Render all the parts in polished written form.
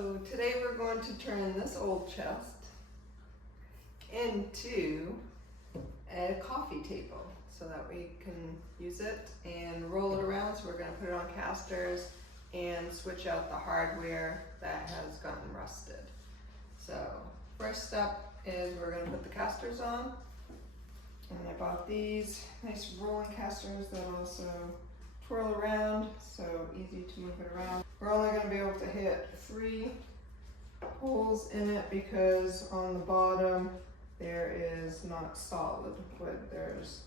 So today we're going to turn this old chest into a coffee table so that we can use it and roll it around. So we're going to put it on casters and switch out the hardware that has gotten rusted. So first step is we're going to put the casters on, and I bought these nice rolling casters that also twirl around, so easy to move it around. We're only going to be able to hit 3 holes in it because on the bottom there is not solid wood, there's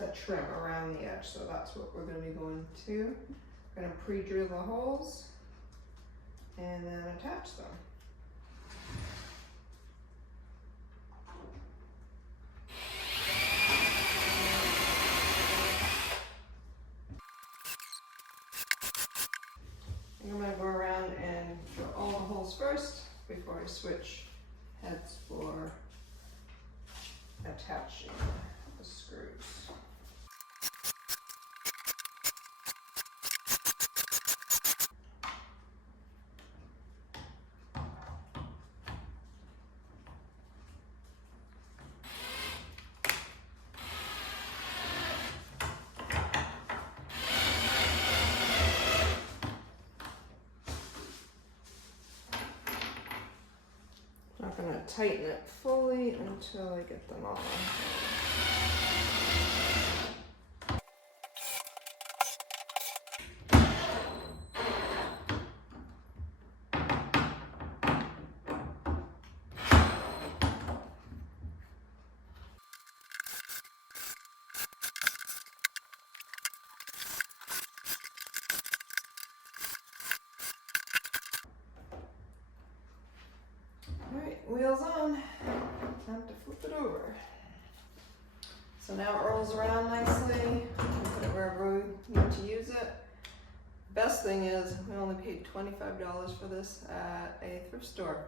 a trim around the edge, so that's what we're going to be going to. We're going to pre-drill the holes and then attach them. I'm going to go around and drill all the holes first before I switch heads for attaching the screws. I'm not going to tighten it fully until I get them all. Alright, wheels on. Time to flip it over. So now it rolls around nicely. We can put it wherever we need to use it. Best thing is we only paid $25 for this at a thrift store.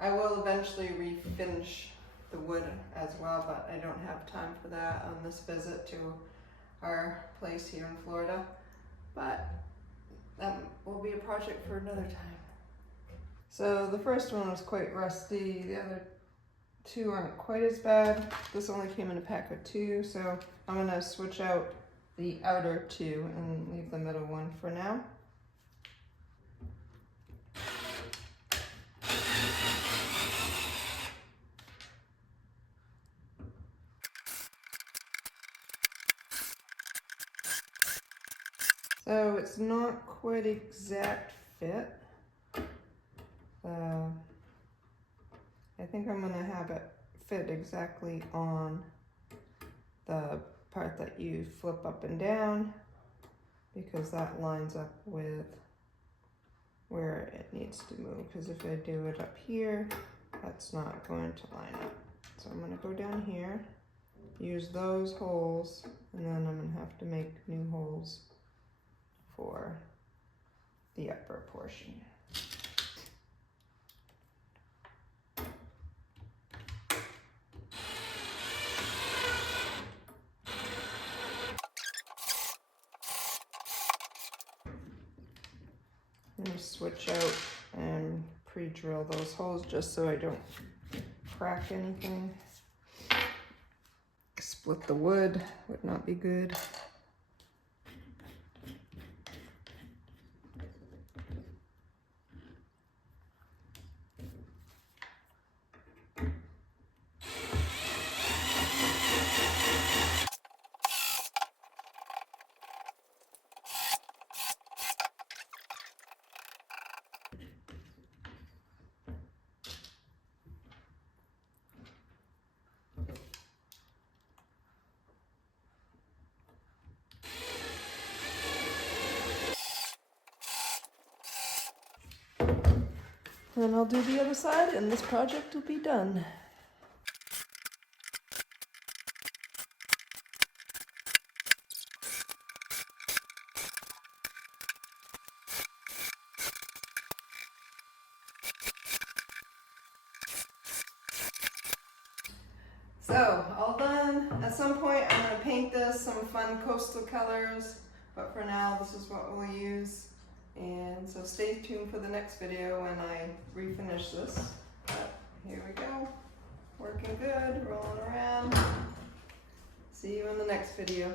I will eventually refinish the wood as well, but I don't have time for that on this visit to our place here in Florida. But that will be a project for another time. So the first one was quite rusty, the other 2 aren't quite as bad. This only came in a pack of 2, so I'm going to switch out the outer 2 and leave the middle one for now. So it's not quite exact fit. I think I'm going to have it fit exactly on the part that you flip up and down, because that lines up with where it needs to move. Because if I do it up here, that's not going to line up. So I'm going to go down here, use those holes, and then I'm going to have to make new holes for the upper portion. I'm going to switch out and pre-drill those holes just so I don't crack anything. Split the wood would not be good. Then I'll do the other side and this project will be done. So, all done. At some point I'm going to paint this some fun coastal colors, but for now this is what we'll use. And so stay tuned for the next video when I refinish this. But here we go. Working good, rolling around. See you in the next video.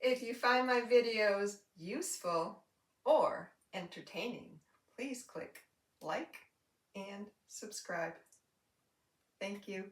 If you find my videos useful or entertaining, please click like and subscribe. Thank you.